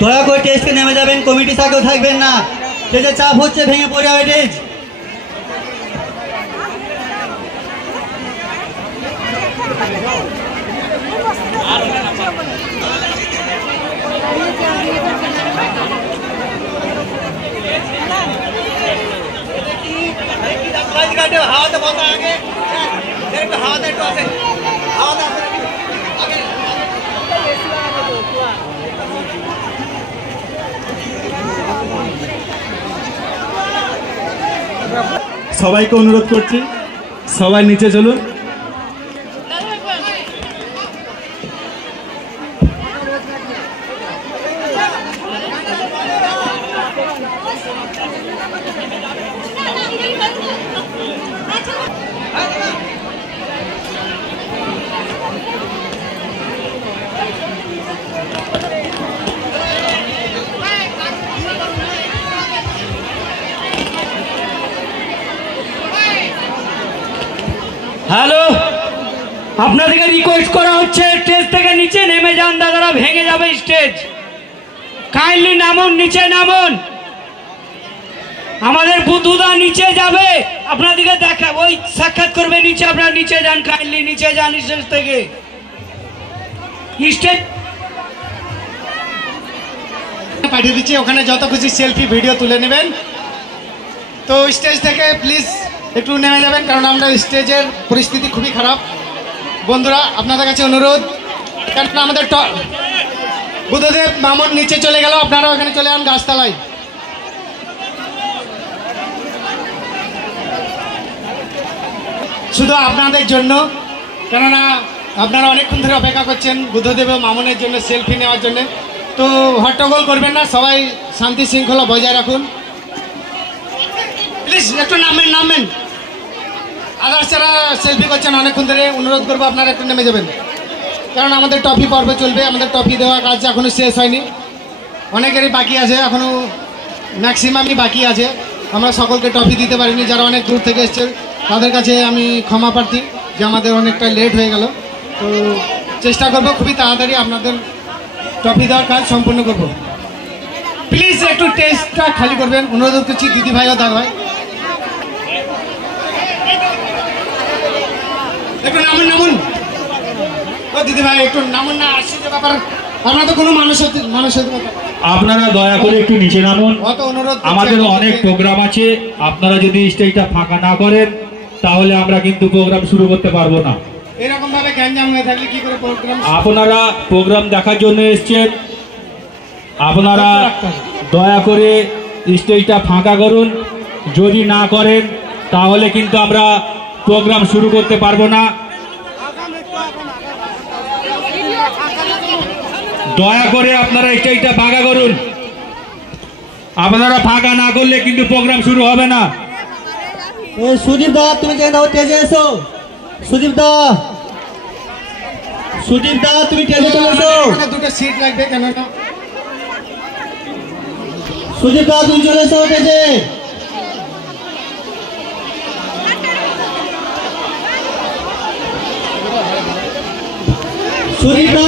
দয়া করে টেস্ট থেকে নেমে যাবেন, কমিটি থাকেও থাকবেন না। স্টেজে চাপ হচ্ছে, ভেঙে পড়ে যাবে স্টেজ। সবাইকে অনুরোধ করছি, সবাই নিচে চলুন। হ্যালো, আপনাদেরকে রিকোয়েস্ট করা হচ্ছে স্টেজ থেকে নিচে নেমে যান দাদারা, ভেঙে যাবে স্টেজ। কাইন্ডলি নামুন, নিচে নামুন। আমাদের বুধুদা নিচে যাবে, আপনাদেরকে দেখা ওই সাক্ষাৎ করবে নিচে। আপনারা নিচে যান, কাইন্ডলি নিচে যান স্টেজ থেকে। স্টেজ পাঠিয়ে দিচ্ছি, ওখানে যত খুশি সেলফি ভিডিও তুলে নেবেন। তো স্টেজ থেকে প্লিজ একটু নেমে যাবেন, কারণ আমরা স্টেজের পরিস্থিতি খুবই খারাপ। বন্ধুরা, আপনাদের কাছে অনুরোধ, কারণ আমাদের বুদ্ধদেব মামুন নিচে চলে গেল, আপনারা ওখানে চলে যান গাছতলায়। শুধু আপনাদের জন্য, কেননা আপনারা অনেকক্ষণ ধরে অপেক্ষা করছেন বুদ্ধদেব মামুনের জন্য সেলফি নেওয়ার জন্য। তো হট্টগোল করবেন না, সবাই শান্তি শৃঙ্খলা বজায় রাখুন। প্লিজ একটু নামবেন। আদার্স যারা সেলফি করছেন অনেকক্ষণ ধরে, অনুরোধ করবো আপনারা একটু নেমে যাবেন, কারণ আমাদের ট্রফি পর্ব চলবে। আমাদের ট্রফি দেওয়া কাজ এখনও শেষ হয়নি, অনেকেরই বাকি আছে, এখনও ম্যাক্সিমামই বাকি আছে। আমরা সকলকে ট্রফি দিতে পারিনি, যারা অনেক দূর থেকে এসছে তাদের কাছে আমি ক্ষমা প্রার্থী যে আমাদের অনেকটা লেট হয়ে গেল। তো চেষ্টা করব খুবই তাড়াতাড়ি আপনাদের ট্রফি দেওয়ার কাজ সম্পূর্ণ করব। প্লিজ একটু টেস্টটা খালি করবেন, অনুরোধ করছি দিদি ভাই ও দাদা ভাই, একটু নামুন। ও দিদি ভাই একটু নামুন না, আসছে যে ব্যাপার, আমরা তো কোনো মানুষের আপনারা দয়া করে একটু নিচে নামুন। অত অনুরোধ, আমাদের অনেক প্রোগ্রাম আছে, আপনারা যদি স্টেজটা ফাঁকা না করেন তাহলে আমরা কিন্তু প্রোগ্রাম শুরু করতে পারবো না। এরকম ভাবে গ্যাঞ্জাম হয়ে থাকলে কি করে প্রোগ্রাম? আপনারা প্রোগ্রাম দেখার জন্য এসেছেন, আপনারা দয়া করে স্টেজটা ফাঁকা করুন। যদি না করেন তাহলে কিন্তু আমরা প্রোগ্রাম শুরু করতে পারবো না। দয়া করে আপনারা স্টেজটা ফাঁকা করুন। আপনারা ফাঁকা না করলে কিন্তু প্রোগ্রাম শুরু হবে না। সুদীপ দা, তুমি স্টেজে এসো। সুদীপ দা, তুমি স্টেজে চলে এসো। দুটো সিট লাগবে, কেননা সুদীপ দা তুমি চলে এসো স্টেজে। সুদীপ দা